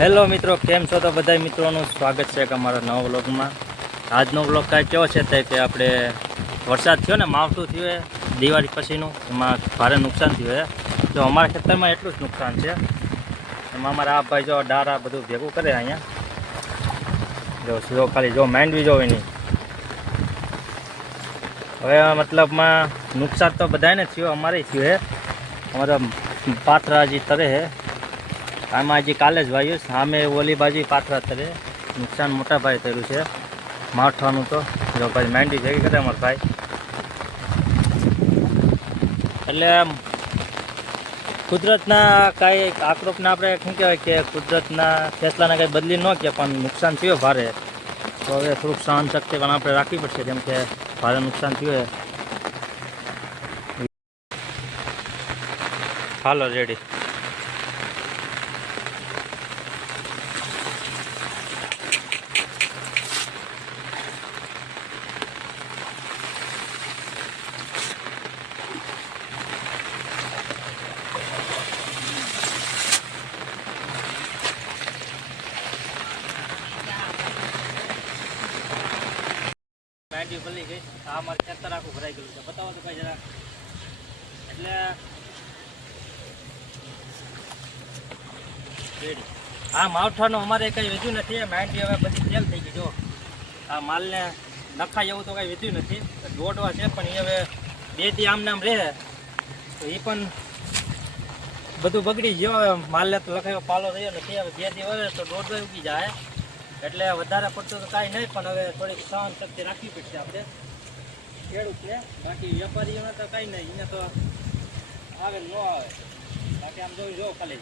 Hello મિત્રો, કેમ છો? તો બધા મિત્રોનું સ્વાગત છે કે અમારા નવા વ્લોગમાં. આજનો વ્લોગ કાંઈ કેવો છે તે કે આપણે વરસાદ થયો ને, માવઠું થયું દિવાળી પછીનું, એમાં ભારે નુકસાન થયું છે. જો અમારા ખેતરમાં એટલું જ નુકસાન છે. એમાં અમારા આ ભાઈ જો ડારા બધું ભેગું કરે અહીંયા, જો ખાલી જો માંડવી જો એની. હવે મતલબમાં નુકસાન તો બધાને થયું, અમારે થયું છે. અમારા પાથરા હજી તરે છે. આમાં હજી કાલે જ વાવ્યું, સામે ઓલી બાજુ પાથરા તરે. નુકસાન મોટા ભાઈ થયેલું છે માવઠાનું. તો જો ભાઈ માંડી ભેગી કરે અમારા ભાઈ. એટલે કુદરતના કાંઈ આક્રોપના આપણે શું કહેવાય કે કુદરતના ફેસલાને કાંઈ બદલી ન કે, પણ નુકસાન થયું ભારે. તો હવે થોડુંક સહન શક્તિ પણ આપણે રાખવી પડશે, કેમ કે ભારે નુકસાન થયું. હાલો રેડી. માંડી ભલી ગઈ. આ અમારે ખેતર આખું ભરાઈ ગયું છે, બતાવો તો કઈ જરા. એટલે આ માવઠાનું અમારે કંઈ વધ્યું નથી. માંડી હવે બધી ફેલ થઈ ગઈ. જો આ માલને નખાય એવું તો કંઈ વધ્યું નથી. દોડવા છે પણ એ હવે 2 દી આમ નામ રહે તો એ પણ બધું બગડી ગયો. હવે માલને તો લખાયો પાલો રહ્યો નથી. હવે 2 દી વળે તો દોડવા ઉગી જાય. એટલે વધારે પડતું તો કાંઈ નહીં, પણ હવે થોડીક સહન શક્તિ રાખવી પડશે આપણે ખેડૂતને. બાકી વેપારીઓને તો કાંઈ નહીં, એને તો આવે ન આવે. બાકી આમ જોઈ જો ખાલી